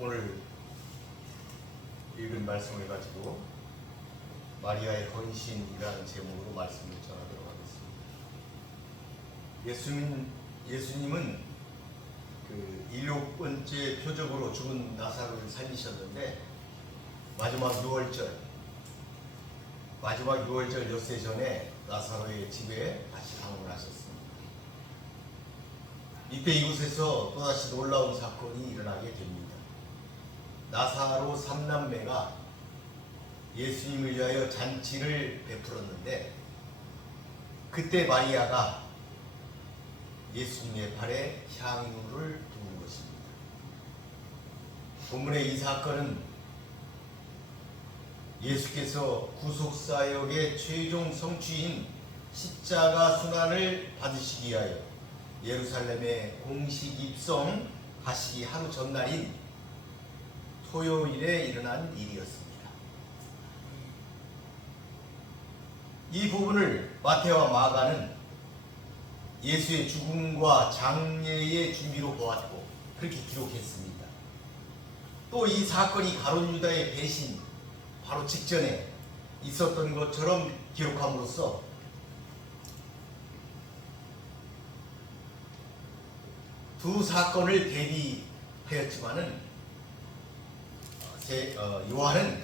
오늘 읽은 말씀을 가지고 마리아의 헌신이라는 제목으로 말씀을 전하도록 하겠습니다. 예수님은 그 7번째 표적으로 죽은 나사로를 살리셨는데 마지막 6월절 엿새 전에 나사로의 집에 다시 방문하셨습니다. 이때 이곳에서 또다시 놀라운 사건이 일어나게 됩니다. 나사로 3남매가 예수님을 위하여 잔치를 베풀었는데 그때 마리아가 예수님의 발에 향유를 부은 것입니다. 본문의 이 사건은 예수께서 구속사역의 최종 성취인 십자가 순환을 받으시기 위하여 예루살렘에 공식 입성하시기 하루 전날인 토요일에 일어난 일이었습니다. 이 부분을 마태와 마가는 예수의 죽음과 장례의 준비로 보았고 그렇게 기록했습니다. 또 이 사건이 가룟 유다의 배신 바로 직전에 있었던 것처럼 기록함으로써 두 사건을 대비하였지만은 요한은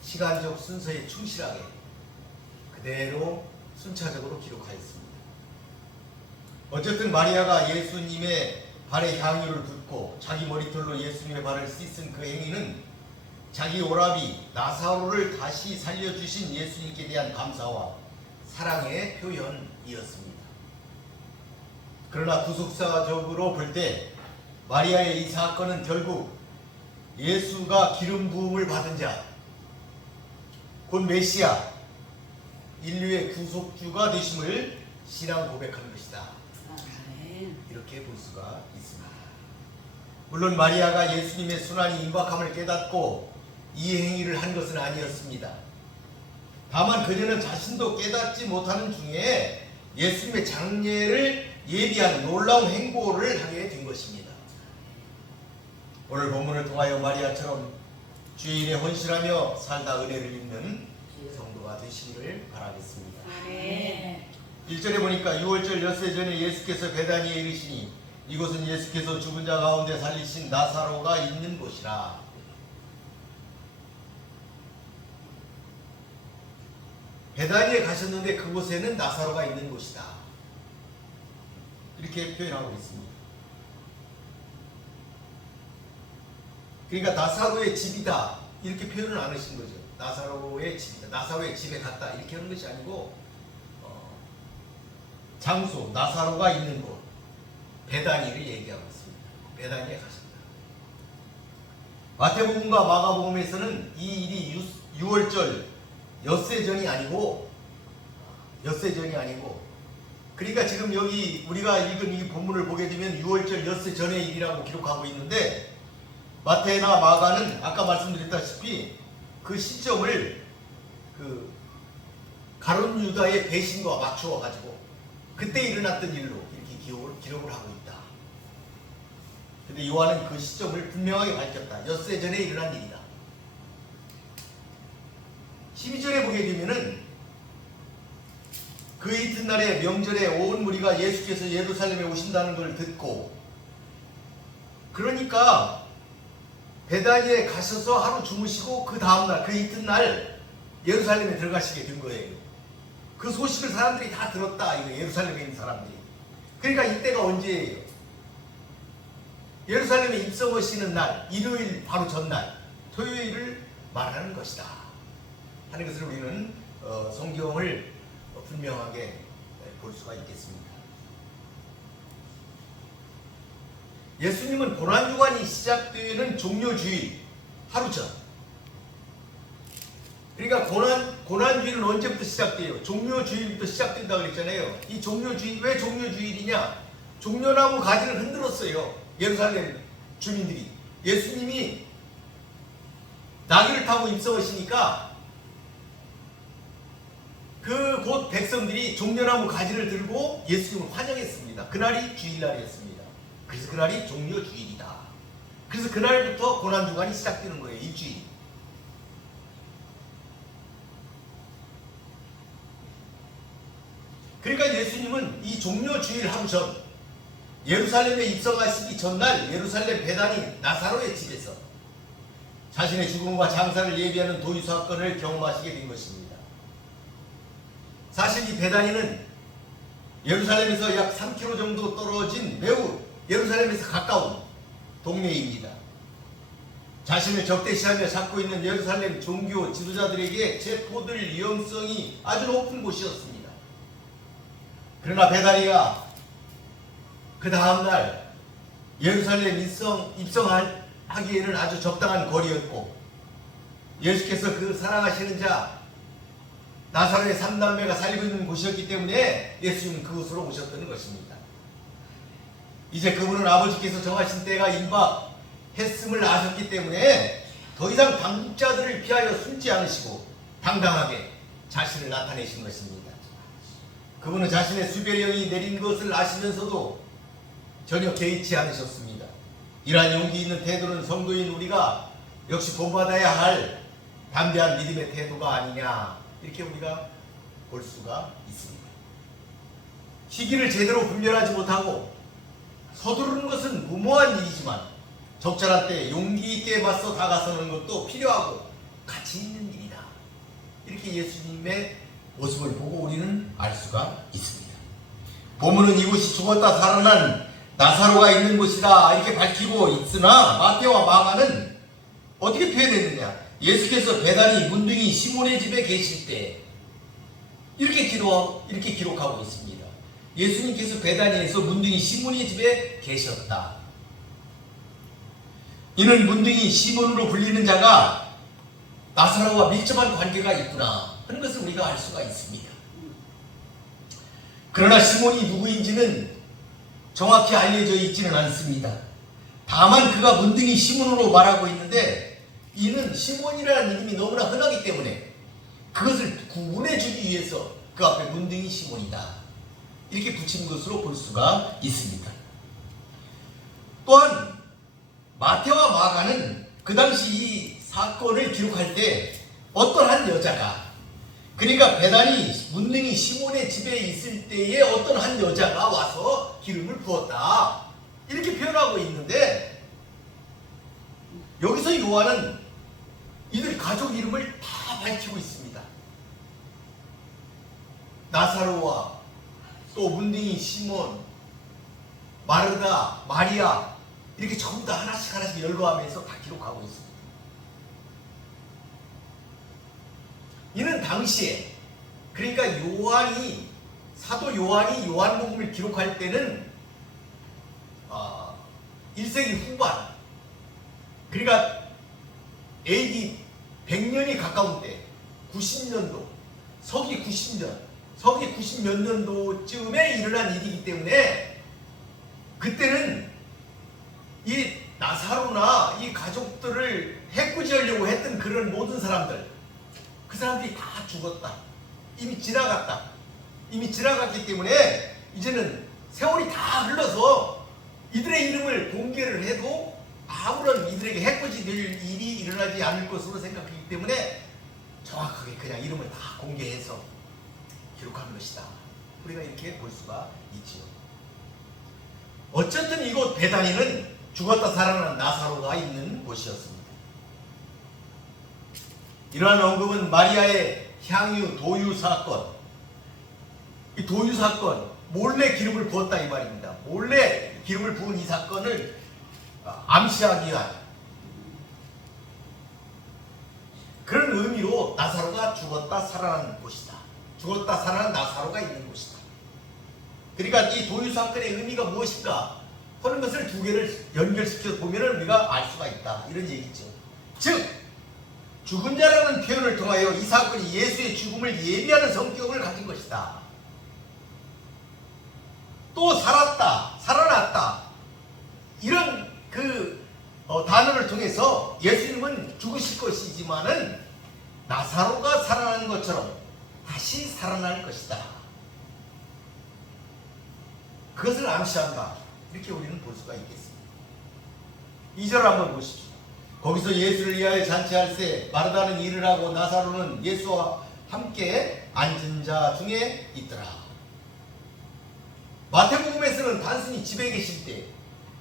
시간적 순서에 충실하게 그대로 순차적으로 기록하였습니다. 어쨌든 마리아가 예수님의 발에 향유를 붓고 자기 머리털로 예수님의 발을 씻은 그 행위는 자기 오라비 나사로를 다시 살려주신 예수님께 대한 감사와 사랑의 표현이었습니다. 그러나 구속사적으로 볼 때 마리아의 이 사건은 결국 예수가 기름 부음을 받은 자, 곧 메시아, 인류의 구속주가 되심을 신앙 고백하는 것이다. 이렇게 볼 수가 있습니다. 물론 마리아가 예수님의 순환이 임박함을 깨닫고 이 행위를 한 것은 아니었습니다. 다만 그녀는 자신도 깨닫지 못하는 중에 예수님의 장례를 예비한 놀라운 행보를 하게 된 것입니다. 오늘 본문을 통하여 마리아처럼 주일에 헌신하며 살다 은혜를 입는 성도가 되시기를 바라겠습니다. 1절에 보니까 6월절 엿새 전에 예수께서 베다니에 이르시니 이곳은 예수께서 죽은 자 가운데 살리신 나사로가 있는 곳이라. 베다니에 가셨는데 그곳에는 나사로가 있는 곳이다. 이렇게 표현하고 있습니다. 그러니까 나사로의 집이다 이렇게 표현을 안 하신 거죠. 나사로의 집이다, 나사로의 집에 갔다 이렇게 하는 것이 아니고 장소, 나사로가 있는 곳 베다니를 얘기하고 있습니다. 베다니에 가셨다. 마태복음과 마가복음에서는 이 일이 6월절 엿새전이 아니고 그러니까 지금 여기 우리가 읽은 이 본문을 보게 되면 6월절 엿새 전의 일이라고 기록하고 있는데 마태나 마가는 아까 말씀드렸다시피 그 시점을 그 가룟 유다의 배신과 맞추어 가지고 그때 일어났던 일로 이렇게 기록을 하고 있다. 근데 요한은 그 시점을 분명하게 밝혔다. 엿새 전에 일어난 일이다. 12절에 보게 되면은 그 이튿날에 명절에 온 무리가 예수께서 예루살렘에 오신다는 걸 듣고 그러니까 베다니에 가셔서 하루 주무시고 그 다음날 그 이튿날 예루살렘에 들어가시게 된 거예요. 그 소식을 사람들이 다 들었다. 이거 예루살렘에 있는 사람들이. 그러니까 이때가 언제예요? 예루살렘에 입성하시는 날, 일요일 바로 전날, 토요일을 말하는 것이다 하는 것을 우리는 성경을 분명하게 볼 수가 있겠습니다. 예수님은 고난주간이 시작되는 종료주일 하루 전. 그러니까 고난주일은 언제부터 시작돼요? 종료주일부터 시작된다 그랬잖아요. 이 종료주일, 왜 종료주일이냐? 종려나무 가지를 흔들었어요. 예루살렘 주민들이. 예수님이 나귀를 타고 입성하시니까 그 곧 백성들이 종려나무 가지를 들고 예수님을 환영했습니다. 그날이 주일날이었습니다. 그래서 그날이 종려주일이다. 그래서 그래서 그날부터 고난주간이 시작되는 거예요. 일주일. 그러니까 예수님은 이 종려주일 하루 전 예루살렘에 입성하시기 전날 예루살렘 베다니 나사로의 집에서 자신의 죽음과 장사를 예비하는 도유 사건을 경험하시게 된 것입니다. 사실 이 베다니는 예루살렘에서 약 3km 정도 떨어진 매우 예루살렘에서 가까운 동네입니다. 자신을 적대시하며 찾고 있는 예루살렘 종교 지도자들에게 체포될 위험성이 아주 높은 곳이었습니다. 그러나 베다니가 그 다음날 예루살렘 입성하기에는 아주 적당한 거리였고, 예수께서 그 사랑하시는 자 나사로의 3남매가 살고 있는 곳이었기 때문에 예수님은 그곳으로 오셨던 것입니다. 이제 그분은 아버지께서 정하신 때가 임박했음을 아셨기 때문에 더 이상 당국자들을 피하여 숨지 않으시고 당당하게 자신을 나타내신 것입니다. 그분은 자신의 수배령이 내린 것을 아시면서도 전혀 개의치 않으셨습니다. 이러한 용기 있는 태도는 성도인 우리가 역시 본받아야 할 담대한 믿음의 태도가 아니냐, 이렇게 우리가 볼 수가 있습니다. 시기를 제대로 분별하지 못하고 서두르는 것은 무모한 일이지만 적절한 때 용기 있게 맞서 다가서는 것도 필요하고 가치 있는 일이다. 이렇게 예수님의 모습을 보고 우리는 알 수가 있습니다. 본문은 이곳이 죽었다 살아난 나사로가 있는 곳이다 이렇게 밝히고 있으나 마태와 마가는 어떻게 표현했느냐? 예수께서 베다니 문둥이 시몬의 집에 계실 때 이렇게 기록하고 있습니다. 예수님께서 베다니에서 문둥이 시몬의 집에 계셨다. 이는 문둥이 시몬으로 불리는 자가 나사로와 밀접한 관계가 있구나 하는 것을 우리가 알 수가 있습니다. 그러나 시몬이 누구인지는 정확히 알려져 있지는 않습니다. 다만 그가 문둥이 시몬으로 말하고 있는데, 이는 시몬이라는 이름이 너무나 흔하기 때문에 그것을 구분해 주기 위해서 그 앞에 문둥이 시몬이다 이렇게 붙인 것으로 볼 수가 있습니다. 또한 마태와 마가는 그 당시 이 사건을 기록할 때 어떤 한 여자가, 그러니까 베다니 문둥이 시몬의 집에 있을 때에 어떤 한 여자가 와서 기름을 부었다 이렇게 표현하고 있는데, 여기서 요한은 이들 가족 이름을 다 밝히고 있습니다. 나사로와 또 문둥이 시몬, 마르다, 마리아 이렇게 전부 다 하나씩 열거하면서 다 기록하고 있습니다. 이는 당시에, 그러니까 사도 요한이 요한복음을 기록할 때는 1세기 후반, 그러니까 AD 100년이 가까운 때 90년도, 서기 90년, 서기 90몇 년도쯤에 일어난 일이기 때문에 그때는 이 나사로나 이 가족들을 해코지하려고 했던 그런 모든 사람들, 그 사람들이 다 죽었다. 이미 지나갔다. 이미 지나갔기 때문에 이제는 세월이 다 흘러서 이들의 이름을 공개를 해도 아무런 이들에게 해코지 될 일이 일어나지 않을 것으로 생각하기 때문에 정확하게 그냥 이름을 다 공개해서 기록한 것이다. 우리가 이렇게 볼 수가 있지요. 어쨌든 이곳 베다니는 죽었다 살아난 나사로가 있는 곳이었습니다. 이러한 언급은 마리아의 향유 도유 사건, 이 도유 사건, 몰래 기름을 부었다 이 말입니다. 몰래 기름을 부은 이 사건을 암시하기 위한 그런 의미로 나사로가 죽었다 살아난 곳이다. 죽었다 살아난 나사로가 있는 곳이다. 그러니까 이 도유 사건의 의미가 무엇인가 하는 것을 두 개를 연결시켜 보면 우리가 알 수가 있다. 이런 얘기죠. 즉 죽은 자라는 표현을 통하여 이 사건이 예수의 죽음을 예비하는 성격을 가진 것이다. 또 살았다, 살아났다, 이런 단어를 통해서 예수님은 죽으실 것이지만은 나사로가 살아난 것처럼 다시 살아날 것이다. 그것을 암시한다. 이렇게 우리는 볼 수가 있겠습니다. 2절 한번 보십시오. 거기서 예수를 위하여 잔치할세 마르다는 일을 하고 나사로는 예수와 함께 앉은 자 중에 있더라. 마태복음에서는 단순히 집에 계실 때,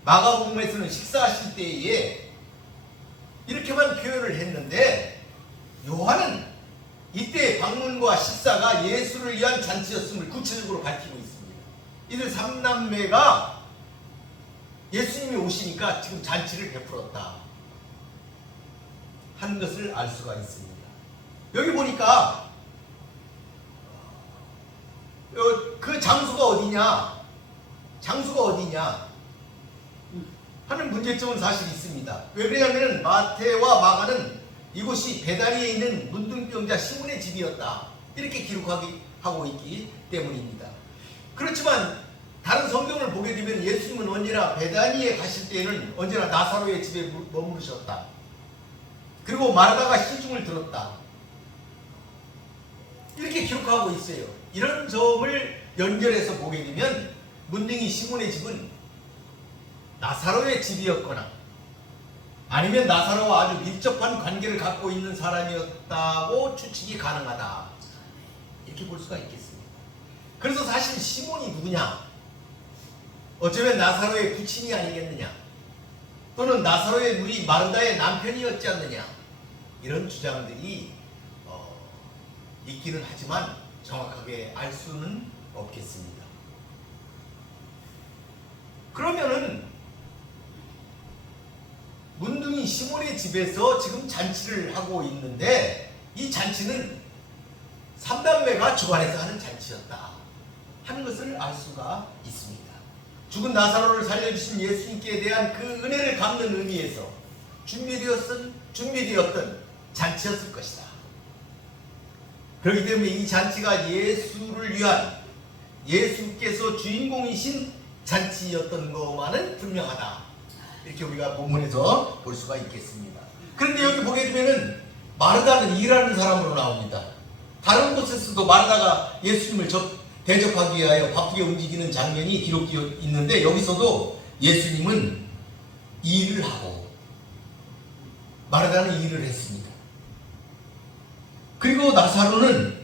마가복음에서는 식사하실 때에 이렇게만 표현을 했는데, 요한은 이때 방문과 식사가 예수를 위한 잔치였음을 구체적으로 밝히고 있습니다. 이들 삼남매가 예수님이 오시니까 지금 잔치를 베풀었다 하는 것을 알 수가 있습니다. 여기 보니까 그 장소가 어디냐? 장소가 어디냐? 하는 문제점은 사실 있습니다. 왜 그러냐면 마태와 마가는 이곳이 베다니에 있는 문둥병자 시몬의 집이었다 이렇게 기록하고 있기 때문입니다. 그렇지만 다른 성경을 보게 되면 예수님은 언제나 베다니에 가실 때에는 언제나 나사로의 집에 머무르셨다. 그리고 마르다가 시중을 들었다. 이렇게 기록하고 있어요. 이런 점을 연결해서 보게 되면 문둥이 시몬의 집은 나사로의 집이었거나 아니면 나사로와 아주 밀접한 관계를 갖고 있는 사람이었다고 추측이 가능하다. 이렇게 볼 수가 있겠습니다. 그래서 사실 시몬이 누구냐? 어쩌면 나사로의 부친이 아니겠느냐? 또는 나사로의 누이 마르다의 남편이었지 않느냐? 이런 주장들이 있기는 하지만 정확하게 알 수는 없겠습니다. 그러면은 문둥이 시몬의 집에서 지금 잔치를 하고 있는데 이 잔치는 삼남매가 주관해서 하는 잔치였다 하는 것을 알 수가 있습니다. 죽은 나사로를 살려주신 예수님께 대한 그 은혜를 갚는 의미에서 준비되었던 잔치였을 것이다. 그렇기 때문에 이 잔치가 예수를 위한 예수께서 주인공이신 잔치였던 것만은 분명하다. 이렇게 우리가 본문에서 볼 수가 있겠습니다. 그런데 여기 보게 되면은 마르다는 일하는 사람으로 나옵니다. 다른 곳에서도 마르다가 예수님을 대접하기 위하여 바쁘게 움직이는 장면이 기록되어 있는데 여기서도 예수님은 일을 하고 마르다는 일을 했습니다. 그리고 나사로는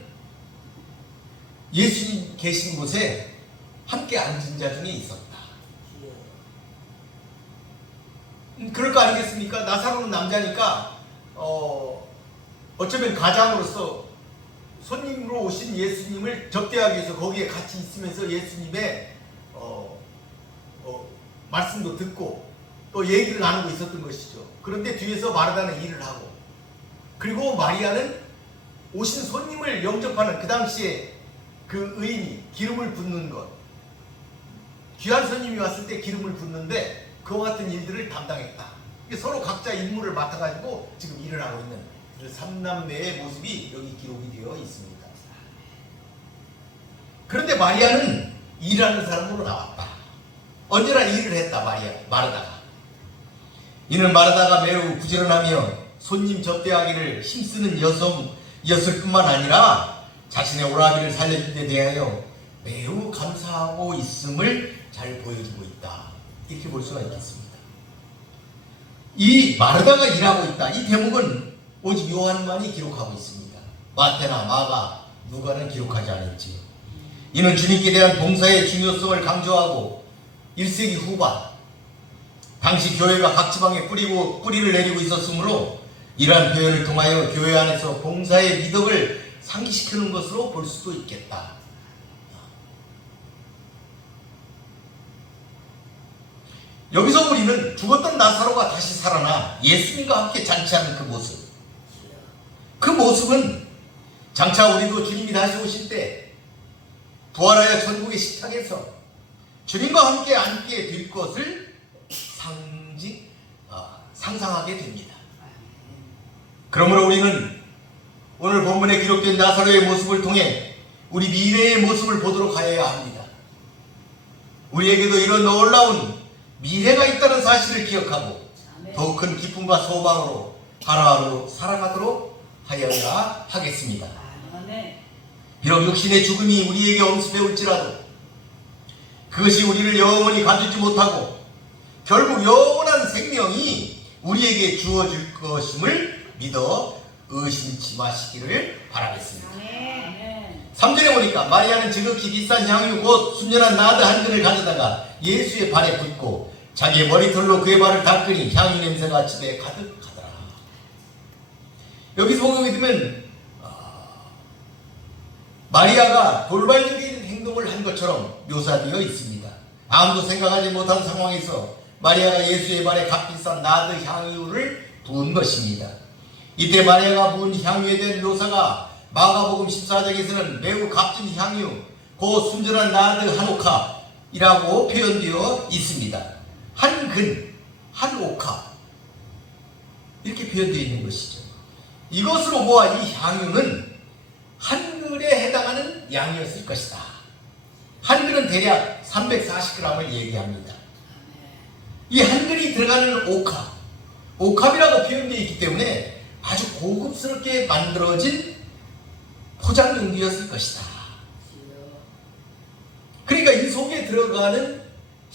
예수님 계신 곳에 함께 앉은 자 중에 있었다. 그럴 거 아니겠습니까? 나사로는 남자니까 어쩌면 가장으로서 손님으로 오신 예수님을 접대하기 위해서 거기에 같이 있으면서 예수님의 말씀도 듣고 또 얘기를 나누고 있었던 것이죠. 그런데 뒤에서 마르다는 일을 하고 그리고 마리아는 오신 손님을 영접하는 그 당시에 그 의미, 기름을 붓는 것, 귀한 손님이 왔을 때 기름을 붓는데 그와 같은 일들을 담당했다. 서로 각자 임무를 맡아가지고 지금 일을 하고 있는 그 삼남매의 모습이 여기 기록이 되어 있습니다. 그런데 마리아는 일하는 사람으로 나왔다. 언제나 일을 했다. 마르다가. 이는 마르다가 매우 부지런하며 손님 접대하기를 힘쓰는 여성이었을 뿐만 아니라 자신의 오라비를 살려준 데 대하여 매우 감사하고 있음을 잘 보여주고 있다. 이렇게 볼 수가 있겠습니다. 이 마르다가 일하고 있다. 이 대목은 오직 요한만이 기록하고 있습니다. 마태나 마가, 누가는 기록하지 않았지요. 이는 주님께 대한 봉사의 중요성을 강조하고 1세기 후반 당시 교회가 각 지방에 뿌리를 내리고 있었으므로 이러한 표현을 통하여 교회 안에서 봉사의 미덕을 상기시키는 것으로 볼 수도 있겠다. 여기서 우리는 죽었던 나사로가 다시 살아나 예수님과 함께 잔치하는 그 모습은 장차 우리도 주님이 다시 오실 때 부활하여 천국의 식탁에서 주님과 함께 앉게 될 것을 상상하게 됩니다. 그러므로 우리는 오늘 본문에 기록된 나사로의 모습을 통해 우리 미래의 모습을 보도록 하여야 합니다. 우리에게도 이런 놀라운 미래가 있다는 사실을 기억하고 더 큰 기쁨과 소망으로 하루하루 살아가도록 하여야 하겠습니다. 비록 육신의 죽음이 우리에게 엄습해 올지라도 그것이 우리를 영원히 가두지 못하고 결국 영원한 생명이 우리에게 주어질 것임을 믿어 의심치 마시기를 바라겠습니다. 3절에 보니까 마리아는 지극히 비싼 향유 곧 순전한 나드 한 근을 가져다가 예수의 발에 붓고 자기의 머리털로 그의 발을 닦으니 향유 냄새가 집에 가득하더라. 여기서 보게 되면 마리아가 돌발적인 행동을 한 것처럼 묘사되어 있습니다. 아무도 생각하지 못한 상황에서 마리아가 예수의 발에 값비싼 나드 향유를 부은 것입니다. 이때 마리아가 부은 향유에 대한 묘사가 마가복음 14장에서는 매우 값진 향유, 곧 순전한 나드 한 옥합이라고 표현되어 있습니다. 한 근, 한 옥합 이렇게 표현되어 있는 것이죠. 이것으로 보아 이 향유는 한 근에 해당하는 양이었을 것이다. 한 근은 대략 340g을 얘기합니다. 이 한 근이 들어가는 옥합, 옥합이라고 표현되어 있기 때문에 아주 고급스럽게 만들어진 포장 용기였을 것이다. 그러니까 이 속에 들어가는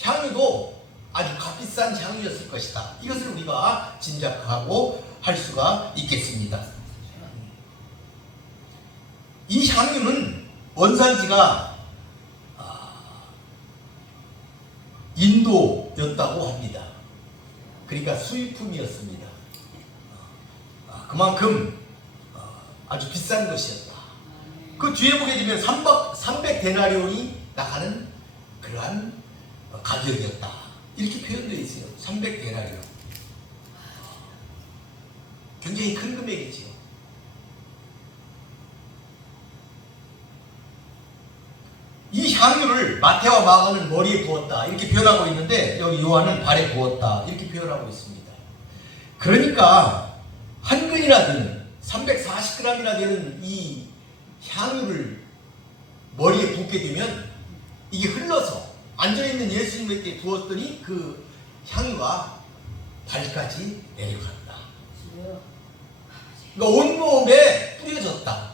향유도 아주 값비싼 향유였을 것이다. 이것을 우리가 짐작하고 할 수가 있겠습니다. 이 향유는 원산지가 인도였다고 합니다. 그러니까 수입품이었습니다. 그만큼 아주 비싼 것이었다. 그 뒤에 보게 되면 300데나리온이 나가는 그러한 가격이었다. 이렇게 표현되어 있어요. 300데나리온. 굉장히 큰 금액이지요. 이 향유를 마태와 마가는 머리에 부었다. 이렇게 표현하고 있는데 여기 요한은 발에 부었다. 이렇게 표현하고 있습니다. 그러니까 한 근이나 되는 340g이나 되는 이 향유를 머리에 붓게 되면 이게 흘러서 앉아있는 예수님에게 부었더니 그 향유가 발까지 내려갔다. 그러니까 온몸에 뿌려졌다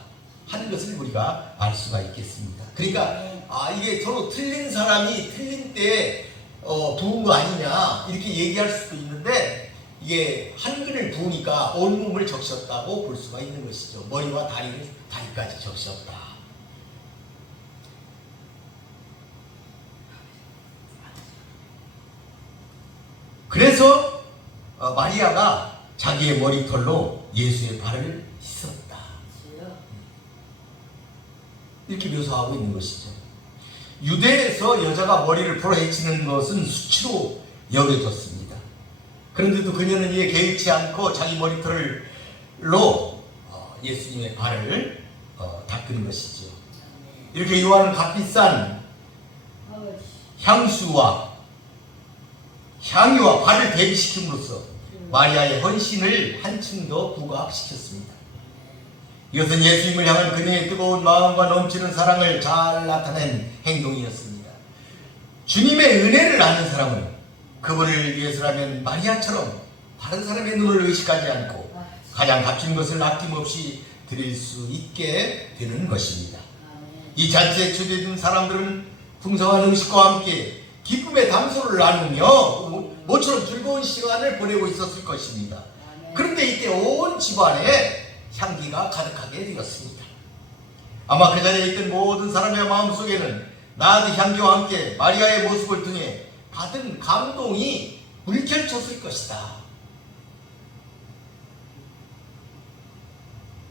하는 것을 우리가 알 수가 있겠습니다. 그러니까 이게 서로 틀린 사람이 틀린 때에 부은 거 아니냐 이렇게 얘기할 수도 있는데 이게 한 근을 부으니까 온몸을 적셨다고 볼 수가 있는 것이죠. 머리와 다리까지 적셨다. 그래서 마리아가 자기의 머리털로 예수의 발을 씻었다. 이렇게 묘사하고 있는 것이죠. 유대에서 여자가 머리를 풀어헤치는 것은 수치로 여겨졌습니다. 그런데도 그녀는 이에 개의치 않고 자기 머리털로 예수님의 발을 닦은 것이죠. 이렇게 요한은 값비싼 향유와 발을 대비시킴으로써 마리아의 헌신을 한층 더 부각시켰습니다. 이것은 예수님을 향한 그녀의 뜨거운 마음과 넘치는 사랑을 잘 나타낸 행동이었습니다. 주님의 은혜를 아는 사람은 그분을 위해서라면 마리아처럼 다른 사람의 눈을 의식하지 않고 가장 값진 것을 아낌없이 드릴 수 있게 되는 것입니다. 이 잔치에 초대된 사람들은 풍성한 음식과 함께 기쁨의 담소를 나누며 모처럼 즐거운 시간을 보내고 있었을 것입니다. 그런데 이때 온 집안에 향기가 가득하게 되었습니다. 아마 그 자리에 있던 모든 사람의 마음속에는 나드 향기와 함께 마리아의 모습을 통해 받은 감동이 물결쳤을 것이다.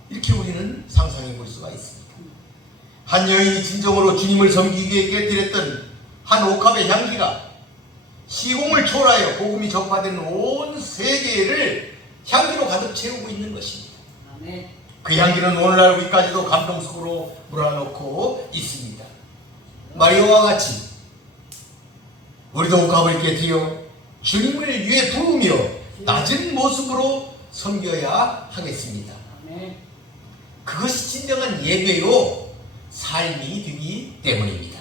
이렇게 우리는 상상해 볼 수가 있습니다. 한 여인이 진정으로 주님을 섬기기 위해 깨뜨렸던 한 옥합의 향기가 시공을 초월하여 복음이 전파되는 온 세계를 향기로 가득 채우고 있는 것입니다. 그 향기는 오늘날 우리까지도 감동 속으로 몰아넣고 있습니다. 마리아와 같이 우리도 옥합을 깨뜨려 주님을 위해 부으며 낮은 모습으로 섬겨야 하겠습니다. 그것이 진정한 예배요 삶이 되기 때문입니다.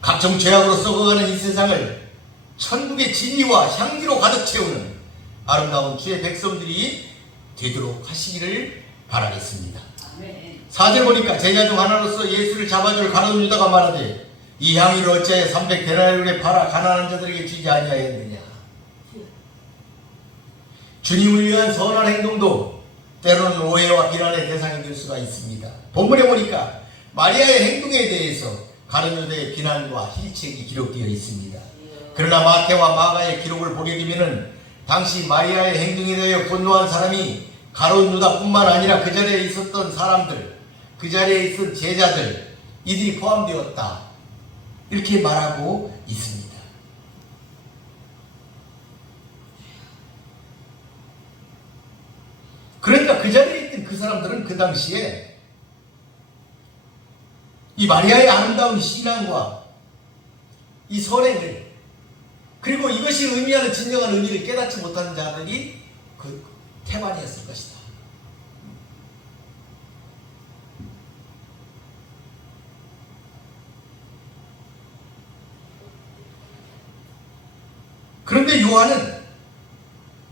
각종 죄악으로 썩어가는 이 세상을 천국의 진리와 향기로 가득 채우는 아름다운 주의 백성들이 되도록 하시기를 바라겠습니다. 4절 보니까 제자 중 하나로서 예수를 잡아줄 가룟 유다가 말하되 이 향유를 어찌하여 300데나리온에 팔아 가난한 자들에게 주지 아니하였느냐. 주님을 위한 선한 행동도 때로는 오해와 비난의 대상이 될 수가 있습니다. 본문에 보니까 마리아의 행동에 대해서 가룟 유다의 비난과 힐책이 기록되어 있습니다. 그러나 마태와 마가의 기록을 보게 되면은 당시 마리아의 행동에 대해 분노한 사람이 가룟 유다뿐만 아니라 그 자리에 있었던 사람들, 그 자리에 있었던 제자들, 이들이 포함되었다, 이렇게 말하고 있습니다. 그러니까 그 자리에 있던 그 사람들은 그 당시에 이 마리아의 아름다운 신앙과 이 선행을, 그리고 이것이 의미하는 진정한 의미를 깨닫지 못하는 자들이 그 태반이었을 것이다. 그런데 요한은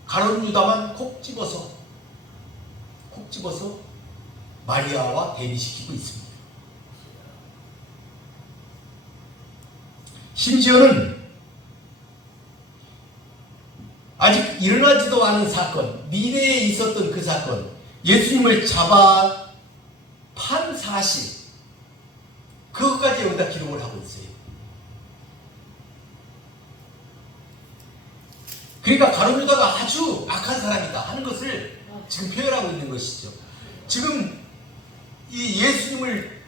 가룟 유다만 콕 집어서 마리아와 대비시키고 있습니다. 심지어는 아직 일어나지도 않은 사건, 미래에 있었던 그 사건, 예수님을 잡아 판 사실, 그것까지 여기다 기록을 하고 있어요. 그러니까 가룟 유다가 아주 악한 사람이다 하는 것을 지금 표현하고 있는 것이죠. 지금 이 예수님을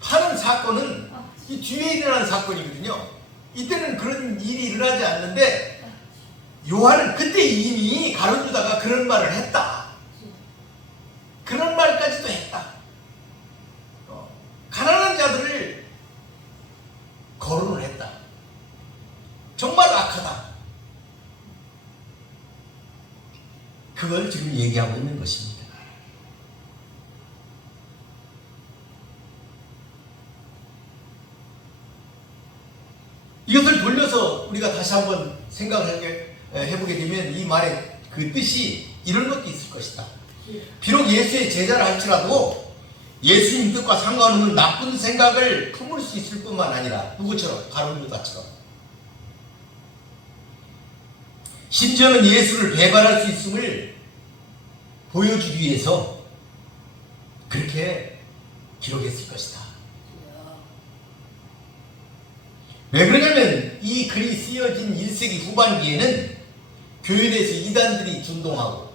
파는 사건은 이 뒤에 일어난 사건이거든요. 이때는 그런 일이 일어나지 않는데 요한은 그때 이미 가룟 유다가 그런 말을 했다. 그런 말까지도 했다. 가난한 자들을 거론을 했다. 정말 악하다. 그걸 지금 얘기하고 있는 것입니다. 이것을 돌려서 우리가 다시 한번 생각을 해보게 되면 이 말의 그 뜻이 이런 것도 있을 것이다. 비록 예수의 제자를 할지라도 예수님 뜻과 상관없는 나쁜 생각을 품을 수 있을 뿐만 아니라 누구처럼? 가룟 유다처럼. 심지어는 예수를 배반할 수 있음을 보여주기 위해서 그렇게 기록했을 것이다. 왜 그러냐면 이 글이 쓰여진 1세기 후반기에는 교회에 대해서 이단들이 준동하고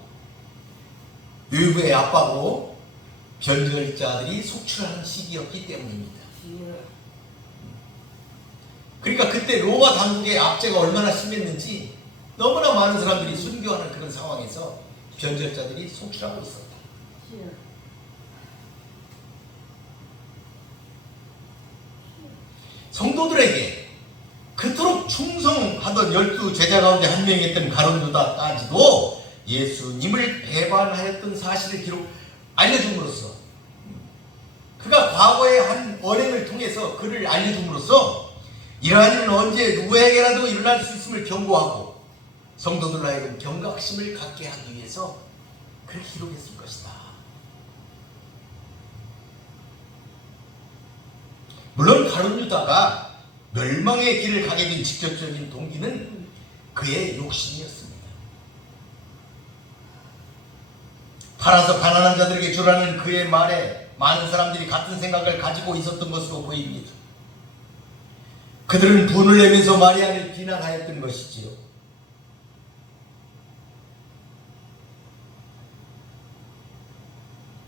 외부의 압박으로 변절자들이 속출하는 시기였기 때문입니다. 그러니까 그때 로마 당국의 압제가 얼마나 심했는지 너무나 많은 사람들이 순교하는 그런 상황에서 변절자들이 속출하고 있었다. 성도들에게 그토록 충성하던 12 제자 가운데 한 명이었던 가룟 유다까지도 예수님을 배반하였던 사실을 알려줌으로써, 그가 과거의 한 언행을 통해서 그를 알려줌으로써 이러한 일은 언제 누구에게라도 일어날 수 있음을 경고하고 성도들로 하여금 경각심을 갖게 하기 위해서 그렇게 기록했을 것이다. 물론 가룟 유다가 멸망의 길을 가게 된 직접적인 동기는 그의 욕심이었습니다. 팔아서 가난한 자들에게 주라는 그의 말에 많은 사람들이 같은 생각을 가지고 있었던 것으로 보입니다. 그들은 분을 내면서 마리아를 비난하였던 것이지요.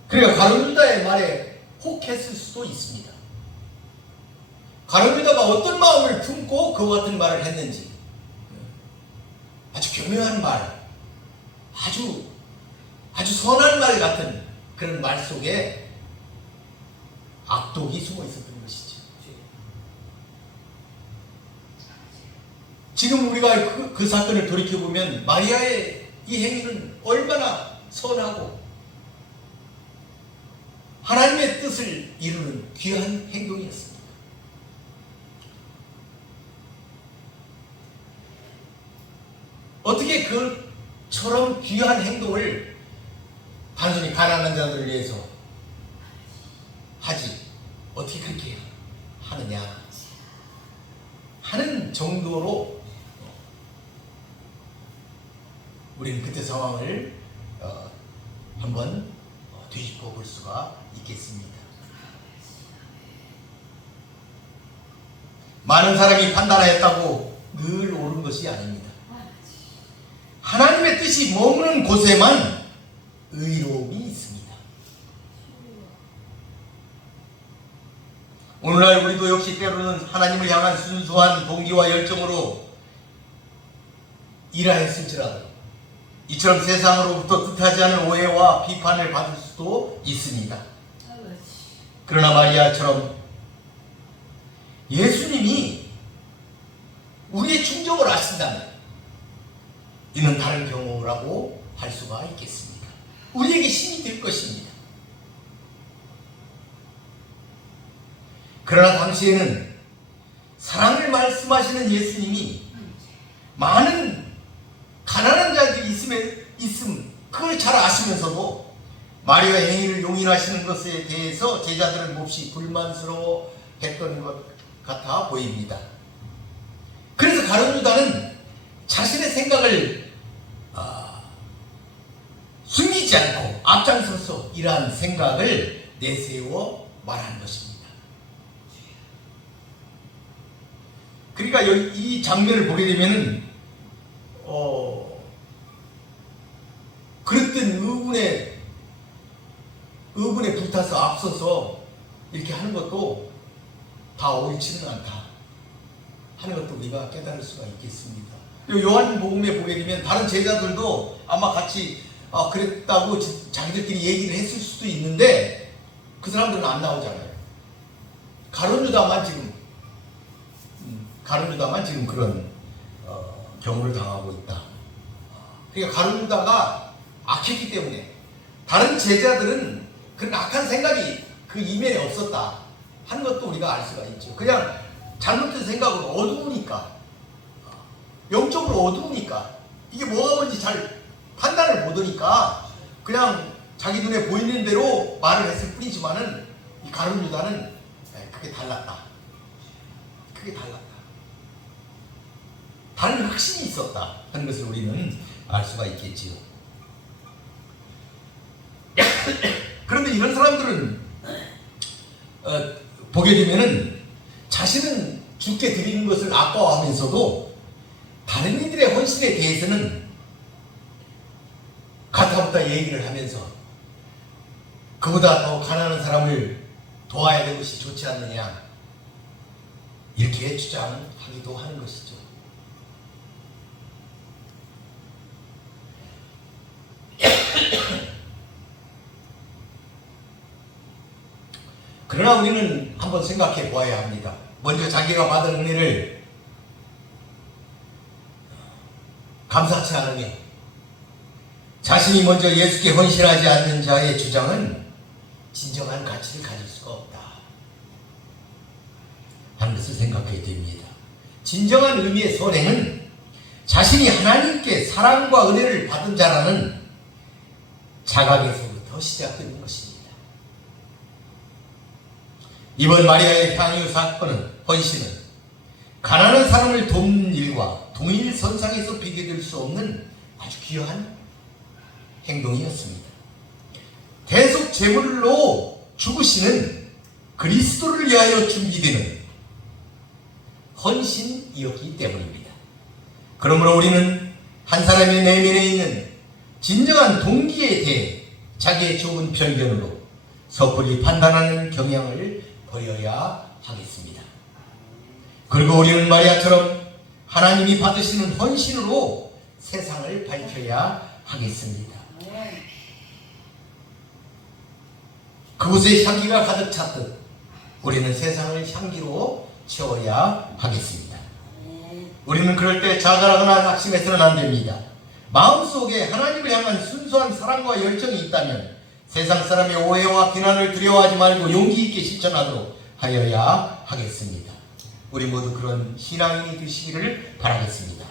그러니까 가룟 유다의 말에 혹했을 수도 있습니다. 가룟 유다가 어떤 마음을 품고 그와 같은 말을 했는지, 아주 교묘한 말, 아주 선한 말 같은 그런 말 속에 악독이 숨어 있었던 것이죠. 지금 우리가 그 사건을 돌이켜보면 마리아의 이 행위는 얼마나 선하고 하나님의 뜻을 이루는 귀한 행동이었습니다. 어떻게 그처럼 귀한 행동을 단순히 가난한 자들을 위해서 하지, 어떻게 그렇게 하느냐 하는 정도로 우리는 그때 상황을 한번 뒤집어 볼 수가 있겠습니다. 많은 사람이 판단하였다고 늘 옳은 것이 아닙니다. 하나님의 뜻이 머무는 곳에만 의로움이 있습니다. 오늘날 우리도 역시 때로는 하나님을 향한 순수한 동기와 열정으로 일하였을지라도 이처럼 세상으로부터 뜻하지 않은 오해와 비판을 받을 수도 있습니다. 그러나 마리아처럼 예수님이 우리의 충정을 아신다면 이는 다른 경우라고 할 수가 있겠습니다. 우리에게 힘이 될 것입니다. 그러나 당시에는 사랑을 말씀하시는 예수님이 많은 가난한 자들이 있음 그걸 잘 아시면서도 마리아의 행위를 용인하시는 것에 대해서 제자들은 몹시 불만스러워 했던 것 같아 보입니다. 그래서 가룟 유다는 자신의 생각을 숨기지 않고 앞장서서 이러한 생각을 내세워 말한 것입니다. 그러니까 이 장면을 보게 되면은 그랬던 의분에 불타서 앞서서 이렇게 하는 것도 다 옳지는 않다 하는 것도 우리가 깨달을 수가 있겠습니다. 요한복음에 보게 되면 다른 제자들도 아마 같이 그랬다고 자기들끼리 얘기를 했을 수도 있는데 그 사람들은 안 나오잖아요. 가룟 유다만 지금 그런 경우를 당하고 있다. 그러니까 가룟 유다가 악했기 때문에 다른 제자들은 그런 악한 생각이 그 이면에 없었다 하는 것도 우리가 알 수가 있죠. 그냥 잘못된 생각으로 어두우니까, 영적으로 어두우니까, 이게 뭐가 뭔지 잘 판단을 못하니까 그냥 자기 눈에 보이는 대로 말을 했을 뿐이지만은 이 가룟 유다는 그게 달랐다. 다른 확신이 있었다 하는 것을 우리는 알 수가 있겠지요. 그런데 이런 사람들은 보게 되면은 자신은 주께 드리는 것을 아까워하면서도 다른 이들의 헌신에 대해서는 가타부타 얘기를 하면서 그보다 더 가난한 사람을 도와야 되는 것이 좋지 않느냐 이렇게 주장하기도 하는 것이죠. 그러나 우리는 한번 생각해 보아야 합니다. 먼저 자기가 받은 은혜를 감사치 않으며 자신이 먼저 예수께 헌신하지 않는 자의 주장은 진정한 가치를 가질 수가 없다 하는 것을 생각해야 됩니다. 진정한 의미의 선행은 자신이 하나님께 사랑과 은혜를 받은 자라는 자각에서부터 시작되는 것입니다. 이번 마리아의 향유 사건은, 헌신은 가난한 사람을 돕는 일과 동일선상에서 비교될 수 없는 아주 귀한 행동이었습니다. 대속 제물로 죽으시는 그리스도를 위하여 준비되는 헌신이었기 때문입니다. 그러므로 우리는 한 사람의 내면에 있는 진정한 동기에 대해 자기의 좋은 편견으로 섣불리 판단하는 경향을 버려야 하겠습니다. 그리고 우리는 마리아처럼 하나님이 받으시는 헌신으로 세상을 밝혀야 하겠습니다. 그곳에 향기가 가득 찼듯 우리는 세상을 향기로 채워야 하겠습니다. 우리는 그럴 때 자갈하거나 낙심해서는 안 됩니다. 마음속에 하나님을 향한 순수한 사랑과 열정이 있다면 세상 사람의 오해와 비난을 두려워하지 말고 용기 있게 실천하도록 하여야 하겠습니다. 우리 모두 그런 신앙인이 되시기를 바라겠습니다.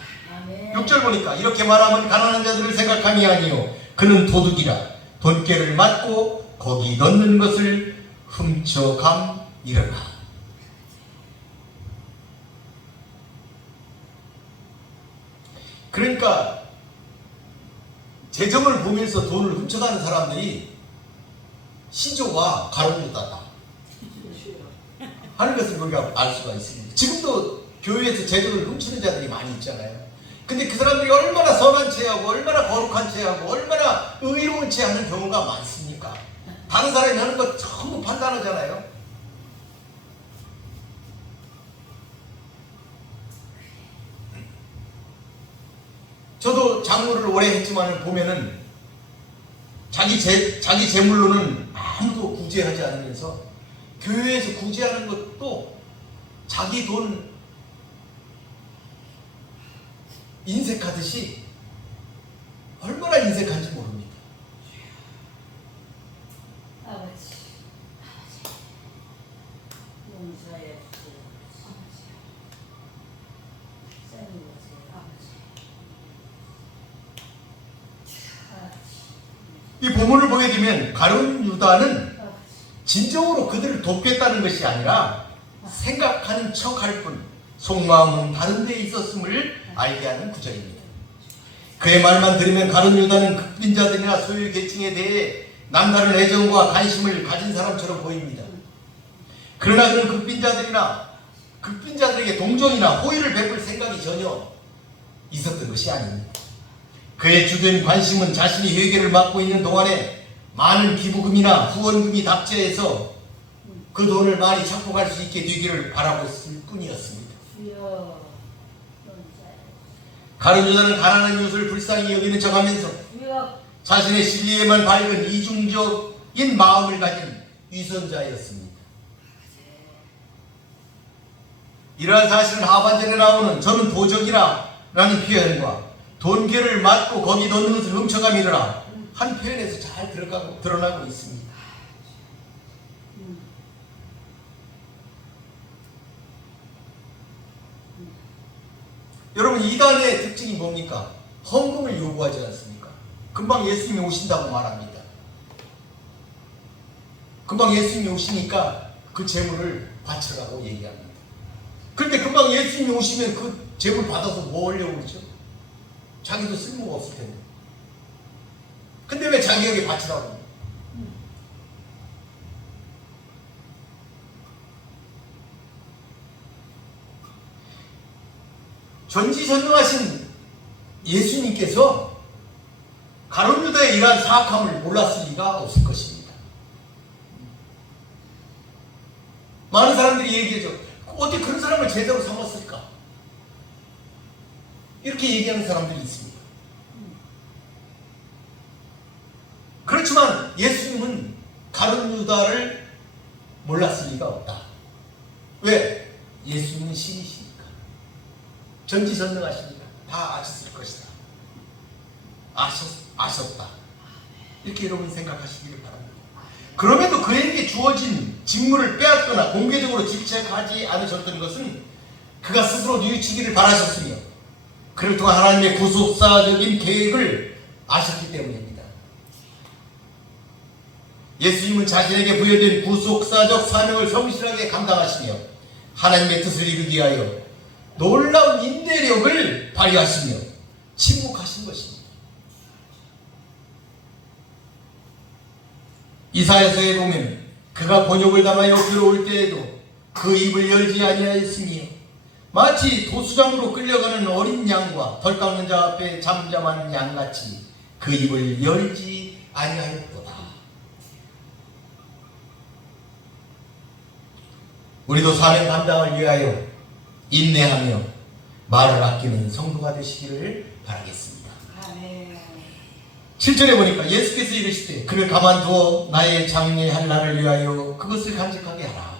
6절 보니까 이렇게 말하면 가난한 자들을 생각함이 아니요 그는 도둑이라 돈꾀를 맞고 거기 넣는 것을 훔쳐감이러라. 그러니까 재정을 보면서 돈을 훔쳐가는 사람들이 시조와 가룟유다다 하는 것을 우리가 알 수가 있습니다. 지금도 교회에서 재정을 훔치는 자들이 많이 있잖아요. 근데 그 사람들이 얼마나 선한 체하고 얼마나 거룩한 체하고 얼마나 의로운 체하는 경우가 많습니까? 다른 사람이 하는 거 전부 판단하잖아요. 저도 장로를 오래 했지만 보면은 자기 재물로는 아무도 구제하지 않으면서 교회에서 구제하는 것도 자기 돈 인색하듯이 얼마나 인색한지 모릅니다. 아버지, 용서해 주세요. 이 본문을 보게 되면 가룟유다는 진정으로 그들을 돕겠다는 것이 아니라 생각하는 척할 뿐 속마음은 다른 데에 있었음을 알게 하는 구절입니다. 그의 말만 들으면 가룟유다는 극빈자들이나 소유 계층에 대해 남다른 애정과 관심을 가진 사람처럼 보입니다. 그러나 그는 극빈자들에게 동정이나 호의를 베풀 생각이 전혀 있었던 것이 아닙니다. 그의 주된 관심은 자신이 회개를 맡고 있는 동안에 많은 기부금이나 후원금이 답제해서 그 돈을 많이 착복할 수 있게 되기를 바라봤을 뿐이었습니다. 가룟유다는 가난한 이웃을 불쌍히 여기는 척하면서 자신의 진리에만 밝은 이중적인 마음을 가진 위선자였습니다. 이러한 사실은 하반절에 나오는 저는 도적이라 라는 표현과 돈괴를 맞고 거기 넣는 것을 훔쳐가미라 한 표현에서 잘 드러나고 있습니다. 여러분, 이단의 특징이 뭡니까? 헌금을 요구하지 않습니까? 금방 예수님이 오신다고 말합니다. 금방 예수님이 오시니까 그 재물을 바쳐라고 얘기합니다. 그런데 금방 예수님이 오시면 그 재물 받아서 뭐 하려고 그러죠? 자기도 쓸모가 없을 텐데. 근데 왜 자기에게 바치라고 합니까? 전지전능하신 예수님께서 가룟유다의 이러한 사악함을 몰랐을 리가 없을 것입니다. 많은 사람들이 얘기하죠. 어떻게 그런 사람을 제자로 삼았을까? 이렇게 얘기하는 사람들이 있습니다. 그렇지만 예수님은 가룟유다를 몰랐을 리가 없다. 왜? 예수님은 신이시니까. 전지전능하시니까 다 아셨을 것이다. 아셨다. 이렇게 여러분 생각하시길 바랍니다. 그럼에도 그에게 주어진 직무를 빼앗거나 공개적으로 질책하지 않으셨던 것은 그가 스스로 뉘우치기를 바라셨으며 그를 통한 하나님의 구속사적인 계획을 아셨기 때문입니다. 예수님은 자신에게 부여된 구속사적 사명을 성실하게 감당하시며 하나님의 뜻을 이루기 위하여 놀라운 인내력을 발휘하시며 침묵하신 것입니다. 이사야서에 보면 그가 곤욕을 담아 옆으로 때에도 그 입을 열지 아니하였으며 마치 도수장으로 끌려가는 어린 양과 덜 깎는 자 앞에 잠잠한 양같이 그 입을 열지 아니하였도다. 우리도 사명 감당을 위하여 인내하며 말을 아끼는 성도가 되시기를 바라겠습니다. 7절에 보니까 예수께서 이르시되 그를 가만두어 나의 장래할 날을 위하여 그것을 간직하게 하라.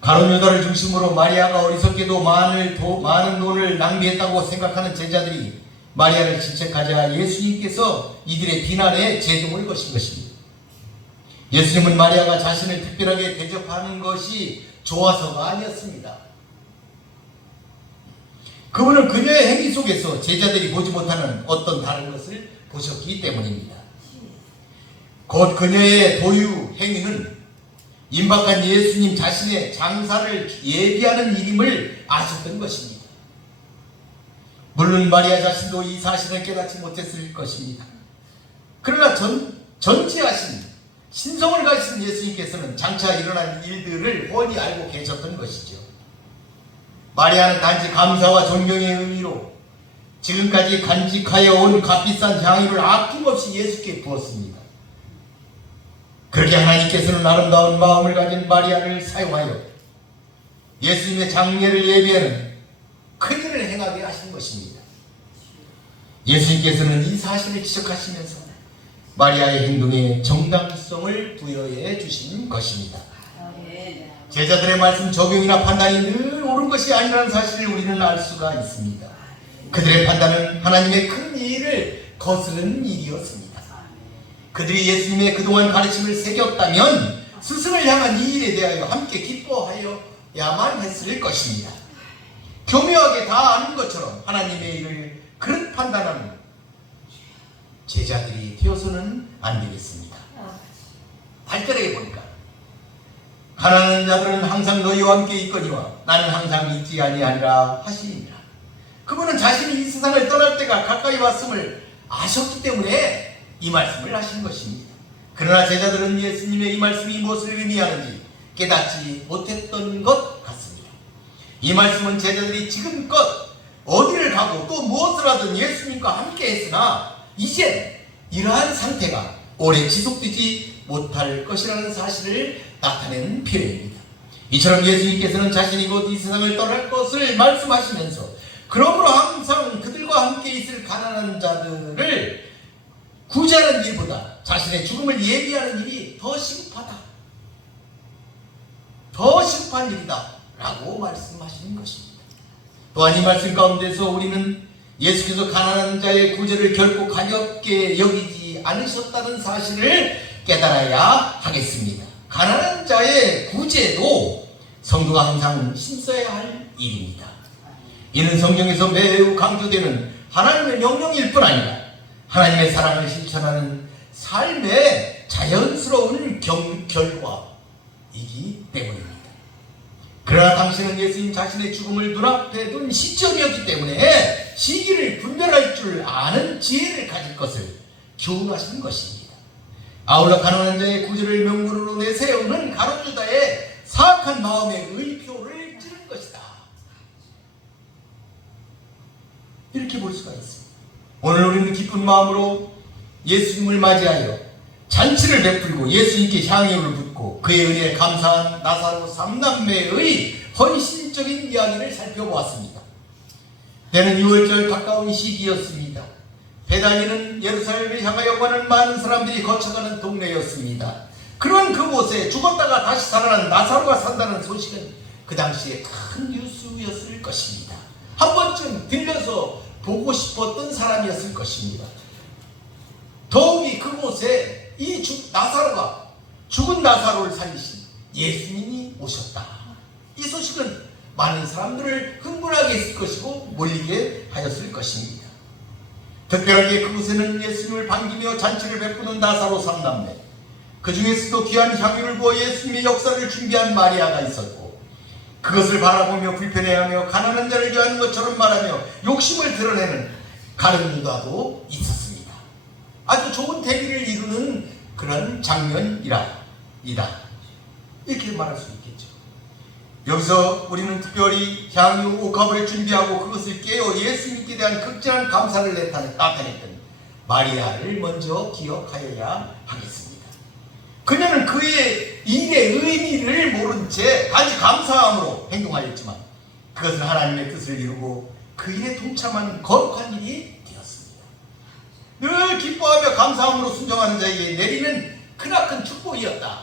가룟유다를 중심으로 마리아가 어리석게도 많은 돈을 낭비했다고 생각하는 제자들이 마리아를 질책하자 예수님께서 이들의 비난에 제동을 거신 것입니다. 예수님은 마리아가 자신을 특별하게 대접하는 것이 좋아서가 아니었습니다. 그분은 그녀의 행위 속에서 제자들이 보지 못하는 어떤 다른 것을 보셨기 때문입니다. 곧 그녀의 도유 행위는 임박한 예수님 자신의 장사를 예비하는 일임을 아셨던 것입니다. 물론 마리아 자신도 이 사실을 깨닫지 못했을 것입니다. 그러나 전지하신 신성을 가지신 예수님께서는 장차 일어날 일들을 훤히 알고 계셨던 것이죠. 마리아는 단지 감사와 존경의 의미로 지금까지 간직하여 온 값비싼 향유를 아낌없이 예수께 부었습니다. 그렇게 하나님께서는 아름다운 마음을 가진 마리아를 사용하여 예수님의 장례를 예비하는 큰일을 행하게 하신 것입니다. 예수님께서는 이 사실을 지적하시면서 마리아의 행동에 정당성을 부여해 주신 것입니다. 제자들의 말씀 적용이나 판단이 늘 옳은 것이 아니라는 사실을 우리는 알 수가 있습니다. 그들의 판단은 하나님의 큰 일을 거스르는 일이었습니다. 그들이 예수님의 그동안 가르침을 새겼다면 스승을 향한 이 일에 대하여 함께 기뻐하여야만 했을 것입니다. 교묘하게 다 아는 것처럼 하나님의 일을 그릇 판단하는 제자들이 되어서는 안 되겠습니다. 8절에 보니까 가난한 자들은 항상 너희와 함께 있거니와 나는 항상 있지 아니하리라 하시니라. 그분은 자신이 이 세상을 떠날 때가 가까이 왔음을 아셨기 때문에 이 말씀을 하신 것입니다. 그러나 제자들은 예수님의 이 말씀이 무엇을 의미하는지 깨닫지 못했던 것 같습니다. 이 말씀은 제자들이 지금껏 어디를 가고 또 무엇을 하든 예수님과 함께 했으나 이젠 이러한 상태가 오래 지속되지 못할 것이라는 사실을 나타내는 표현입니다. 이처럼 예수님께서는 자신이 곧 이 세상을 떠날 것을 말씀하시면서 그러므로 항상 그들과 함께 있을 가난한 자들을 구제하는 일보다 자신의 죽음을 예비하는 일이 더 시급하다, 더 시급한 일이다 라고 말씀하시는 것입니다. 또한 이 말씀 가운데서 우리는 예수께서 가난한 자의 구제를 결코 가볍게 여기지 않으셨다는 사실을 깨달아야 하겠습니다. 가난한 자의 구제도 성도가 항상 힘써야 할 일입니다. 이는 성경에서 매우 강조되는 하나님의 명령일 뿐 아니라 하나님의 사랑을 실천하는 삶의 자연스러운 결과이기 때문입니다. 그러나 당신은 예수님 자신의 죽음을 눈앞에 둔 시점이었기 때문에 시기를 분별할 줄 아는 지혜를 가질 것을 교훈하시는 것입니다. 아울러 가난한 자의 구제를 명분으로 내세우는 가룟유다의 사악한 마음의 의표를 찌른 것이다, 이렇게 볼 수가 있습니다. 오늘 우리는 기쁜 마음으로 예수님을 맞이하여 잔치를 베풀고 예수님께 향유를 붓고 그의 은혜에 감사한 나사로 3남매의 헌신적인 이야기를 살펴보았습니다. 때는 6월절 가까운 시기였습니다. 베다니는 예루살렘을 향하여 가는 많은 사람들이 거쳐가는 동네였습니다. 그런 그곳에 죽었다가 다시 살아난 나사로가 산다는 소식은 그 당시에 큰 뉴스였을 것입니다. 한 번쯤 들려서 보고 싶었던 사람이었을 것입니다. 더욱이 그곳에 이 나사로가, 죽은 나사로를 살리신 예수님이 오셨다, 이 소식은 많은 사람들을 흥분하게 했을 것이고 몰리게 하였을 것입니다. 특별하게 그곳에는 예수님을 반기며 잔치를 베푸는 나사로 3남매, 그 중에서도 귀한 향유를 부어 예수님의 역사를 준비한 마리아가 있었고, 그것을 바라보며 불편해하며 가난한 자를 위하는 것처럼 말하며 욕심을 드러내는 가룟유다도 있었습니다. 아주 좋은 대비를 이루는 그런 장면이다, 이렇게 말할 수 있겠죠. 여기서 우리는 특별히 향유 옥합을 준비하고 그것을 깨어 예수님께 대한 극진한 감사를 나타냈던 마리아를 먼저 기억하여야 하겠습니다. 그녀는 그의 일의 의미를 모른 채 단지 감사함으로 행동하였지만 그것은 하나님의 뜻을 이루고 그 일에 동참하는 거룩한 일이 되었습니다. 늘 기뻐하며 감사함으로 순종하는 자에게 내리는 크나큰 축복이었다,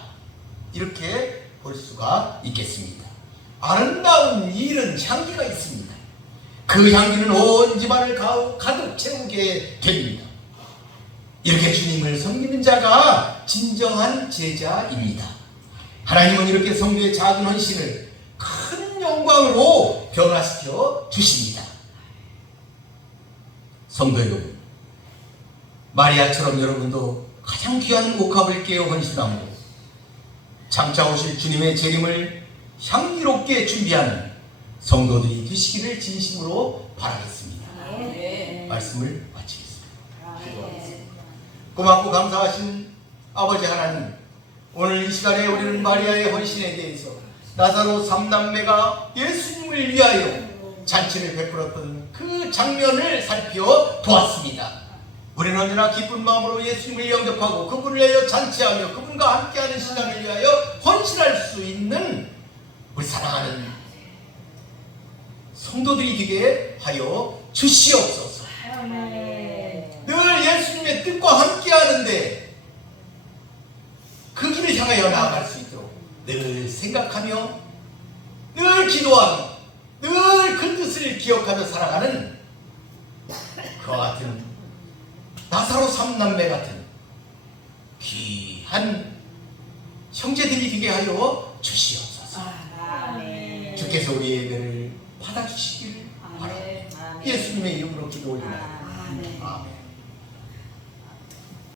이렇게 볼 수가 있겠습니다. 아름다운 일은 향기가 있습니다. 그 향기는 온 집안을 가득 채우게 됩니다. 이렇게 주님을 섬기는 자가 진정한 제자입니다. 하나님은 이렇게 성도의 작은 헌신을 큰 영광으로 변화시켜 주십니다. 성도 여러분, 마리아처럼 여러분도 가장 귀한 옥합을 깨어 헌신함으로 장차 오실 주님의 재림을 향기롭게 준비하는 성도들이 되시기를 진심으로 바라겠습니다. 아멘. 말씀을 마치겠습니다. 아멘. 고맙고 감사하신 아버지 하나님, 오늘 이 시간에 우리는 마리아의 헌신에 대해서 나사로 3남매가 예수님을 위하여 잔치를 베풀었던 그 장면을 살펴 보았습니다. 우리는 언제나 기쁜 마음으로 예수님을 영접하고 그분을 위하여 잔치하며 그분과 함께하는 시간을 위하여 헌신할 수 있는 우리 사랑하는 성도들이 되게 하여 주시옵소서. 아멘. 늘 예수님의 뜻과 함께하는데 그 길을 향하여 나아갈 수 있도록 늘 생각하며 늘 기도하며 늘 그 뜻을 기억하며 살아가는 그와 같은 나사로 3남매 같은 귀한 형제들이 되게 하여 주시옵소서. 아멘. 주께서 우리의 예배를 받아주시기를 바랍니다. 아멘. 예수님의 이름으로 기도 올립니다. 아멘. 아멘.